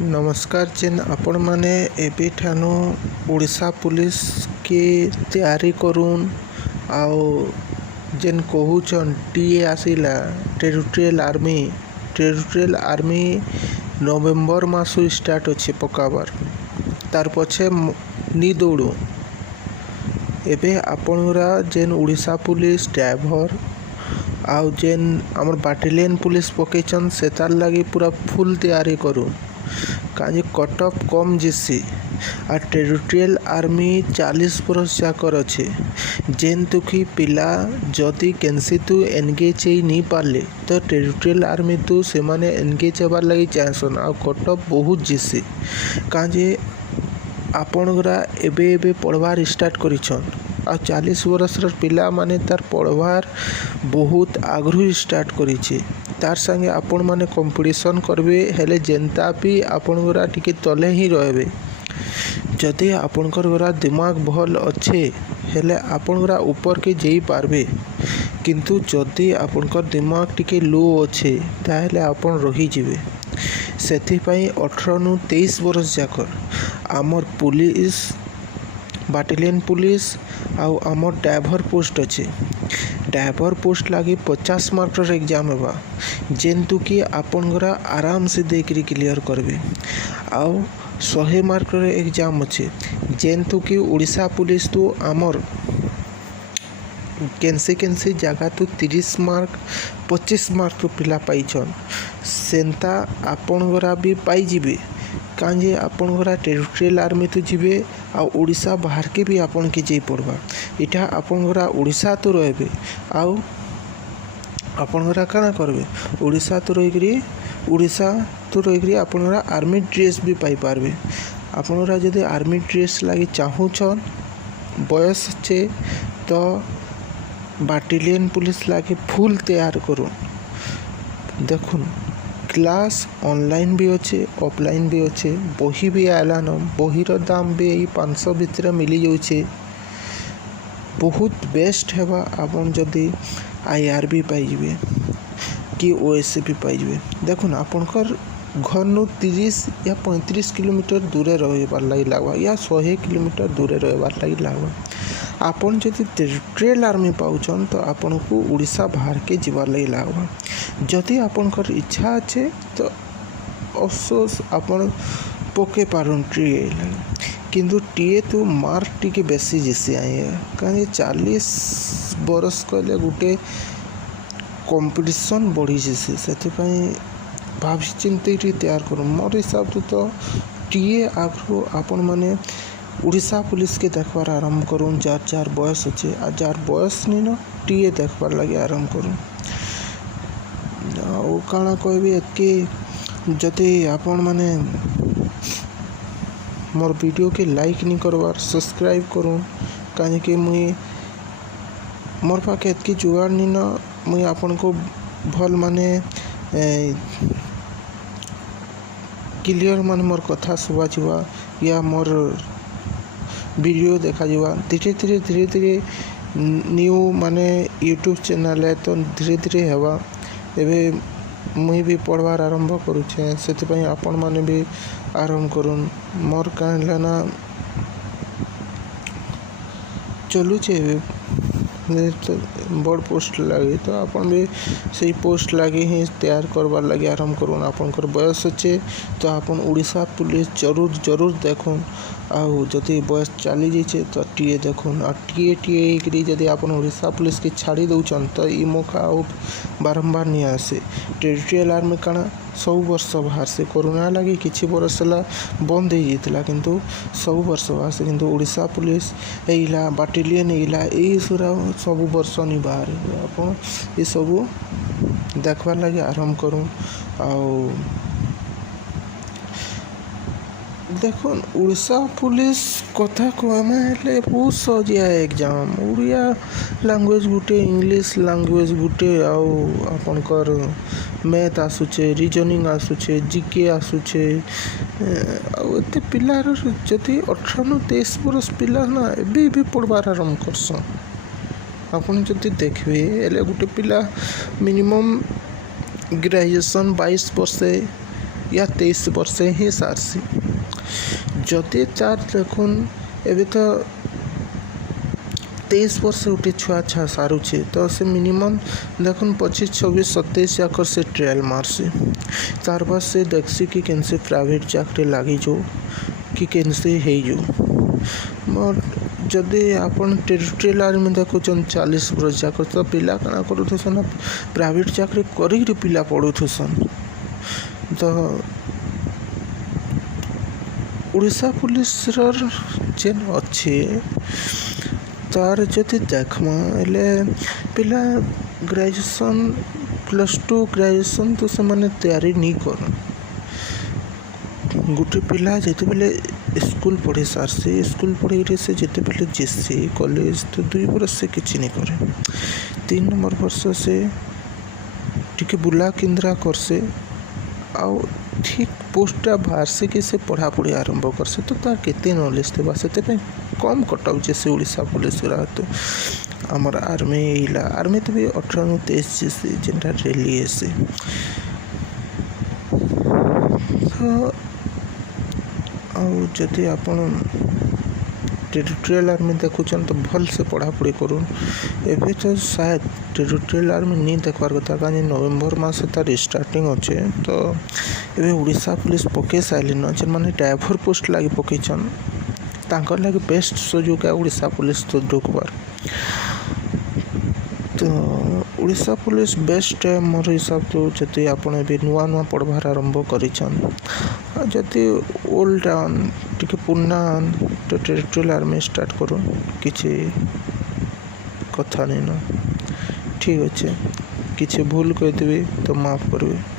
नमस्कार जेन आपण माने एबे ठानो ओडिशा पुलिस के तैयारी करून आओ जेन कहूचन टीए आसिला टेरिटोरियल आर्मी नवेम्बर मासु स्टार्ट अच्छे पकाबार तार पछे नी दौड़ू एबे आपणरा जेन ओडिशा पुलिस ड्राइवर आउ जेन आमर बाटालियन पुलिस पकेचन से तार लगी पूरा फुल तैयारी करूँ काजे कट ऑफ कम जिसी आ टेरिटोरियल आर्मी 40 बरस जाकर अच्छे जेन तुखी पिला जदि केनसी तू एनगेज नहीं पारे तो टेरिटोरियल आर्मी तू से माने एनगेज हबार लगी चाहसन आ कट ऑफ बहुत जिसी काजे आपणगरा एबे एबे पढ़वार स्टार्ट करिछन आ 40 बरस पिला माने तार पढ़वार बहुत आग्रह स्टार्ट करिछे तार संगे आपण माने कंपटीशन करबे हेले जेंता भी आपणगरा टिके तले ही रहबे जदि आपणकर गरा दिमाग भल अच्छे हेले आपणगरा ऊपर के जेई पारबे किंतु जदि आपणकर दिमाग टिके लो अच्छे ताहेले आपण रही जिवे सेथि पई 18 नु 23 बरस जाकर आमर पुलिस बाटालियन पुलिस आउ आमर ड्राइवर पोस्ट अच्छे ड्राइवर पोस्ट लगी 50 मार्कर एग्जाम होगा जेन्तु कि आपणगरा आराम से देकरी क्लियर करबे आउ 100 मार्कर एग्जाम अच्छे जेन्तु कि ओडिशा पुलिस तो आमर केनसे जगह तो 30 मार्क 25 मार्क पिला पाइछन सेंता आपणगरा भी पाई जिबे काजे आपणगरा टेरिटोरियल आर्मी तो जीवे आ ओडिशा बाहर के भी आपन के जाई पड़वा इटा आपणगरा ओडिशा तो रहबे आउ आपणगरा काना करबे ओडिशा तो रही आपणगरा आर्मी ड्रेस भी पाई पारबे आपणगरा जदि आर्मी ड्रेस लगी चाहूछन बयस छे तो बाटालियन पुलिस लगी फुल तैयार करूँ देखुन क्लास ऑनलाइन भी अच्छे ऑफलाइन भी अच्छे बही भी आलान बहीर दाम भी 500 भितर मिली जाऊे बहुत बेस्ट हेबा आपन जदि आईआरबी पाइबे कि ओएससी पाइबे देखुन आपनकर घर नु 30 या 35 किलोमीटर दूर रहिबार लगी लागबा या 100 किलोमीटर दूर रहिबार लगी लागबा आपन जदि टेरिटोरियल आर्मी पाउछन तो आपन को ओडिशा बाहर के जीवार लगी लागबा जदि आपनकर इच्छा अच्छे तो अफसोस आपन पके पारुन टीए किंतु टीए तो मार्क टी बेसी जिसी आए कहीं 40 बरस कहले गोटे कंपटीशन बढ़ी जैसे से भावी चिंतित तैयार करूँ मोर हिसाब तो टीए आगु आपण मैंने ओडिशा पुलिस के देखबार आरंभ करूँ जार बयस अच्छे आ जार बयस नहीं न टीए देखबार लगे आरंभ करूँ काना कहबी एतके जदि आपण माने मोर वीडियो के लाइक नहीं करवार सब्सक्राइब करूँ कहीं कि मुई मोर पाखे एतकी जुगाड़ नहीं न मुई आपन को भल माने क्लियर माने मोर कथा सुबा जीवा या मोर वीडियो देखा जीवा धीरे धीरे न्यू माने यूट्यूब चैनल है तो धीरे धीरे हेबा एबे मुई भी पढ़वार आरंभ करुचे से आपण माने भी आरंभ करूँ मोर कहना चलुचे बड़ पोस्ट लगे तो आपन भी सही पोस्ट लगे ही तैयार करवार लगे आरंभ करूँ आपनकर बयस अच्छे तो आपन ओडिशा पुलिस जरूर देखुन आउ जदि बयस चली जाइए तो टीए देखुन आ टीए जदि आपन ओडिशा पुलिस के छाड़ी दौन तो ये मौका बारंबार नहीं आसे टेरिटोरियल आर्मी काना सब वर्ष बाहर से कोरोना लगी किसी बरस बंद हो जाता किंतु सब वर्ष बाहर से किंतु ओडिशा पुलिस एला बाटालियन एला यही सब वर्ष नहीं बाहर आप ये सब देखबार लगे आरंभ करूँ आउ देखुन ओडिशा पुलिस कथा कहले बहुत सजिया एग्जाम ओडिया लैंग्वेज गुटे इंग्लिश लैंग्वेज गुटे आउ आपनकर मैथ आसुचे रीजनिंग आसुचे जीके आसुचे आते पिलार जदि 18 नु 23 बरस पिला ना एबे भी पढ़वार आरंभ करसन आपन जदि देखबे एले गुटे पिला मिनिमम ग्रेजुएशन 22 वर्ष या 23 वर्ष ही सारसी जदि तार देखुन एबे तो 23 वर्ष गोटे छुआ सारुचे तो से मिनिमम देखुन 25 26 27 जाकर से ट्रायल मारसी तार बाद से देखसी कि केनसे प्राइवेट चाकरी लगी जो कि केनसे हो बट जदि आपन टेरिटोरियल आर्मी देखुन 40 वर्ष जाकर तो पिला कଣା करूथसन प्राइवेट चाकरी करी पिला पढ़ुथसन तो उड़ीसा पुलिस जेन अच्छे तार जदि देखमा एले पिला ग्रेजुएशन +2 ग्रेजुएशन तो से माने तैयारी नहीं कर गोटे पिला जिते बेले स्कूल पढ़े सारसी स्कूल पढ़े से जिते बेले जेसी कॉलेज तो 2 वर्ष से किसी नहीं करे 3 नंबर वर्ष से टिके बुला केन्द्रा करसे आउ ठीक पोस्टा बाहर से कि से पढ़ापढ़ी आरंभ करसे तो तार केते नॉलेज थे से कम कटअप जैसे उड़ीसा पुलिस तो आमर आर्मी इला आर्मी तो भी 18 23 जैसे जेनटा रेली ऐसे तो जदि आपन टेरिटोरियल आर्मी देखुचन तो भल से पढ़ापढ़ी करूँ एवं तो शायद टेरिटोरियल आर्मी नहीं देखबार कथा कहीं नवेम्बर मास तार स्टार्टिंग अच्छे तो ये उड़ीसा पुलिस पके सारे जेन मैंने ड्राइवर पोस्ट लगी पकईन तांकर लगे बेस्ट सुजोग है उड़ीसा पुलिस तो ढुकबार तो उड़ीसा पुलिस बेस्ट है मोर हिसाब तो जदि आप नुआ नुआ पढ़वार आरंभ करिछन जदि ओल्ड टिके पुराना तो टेरिटोरियल आर्मी स्टार्ट करूँ किसी कथा नहीं ना ठीक अच्छे किसी भूल कहदेवी तो माफ करेंगे।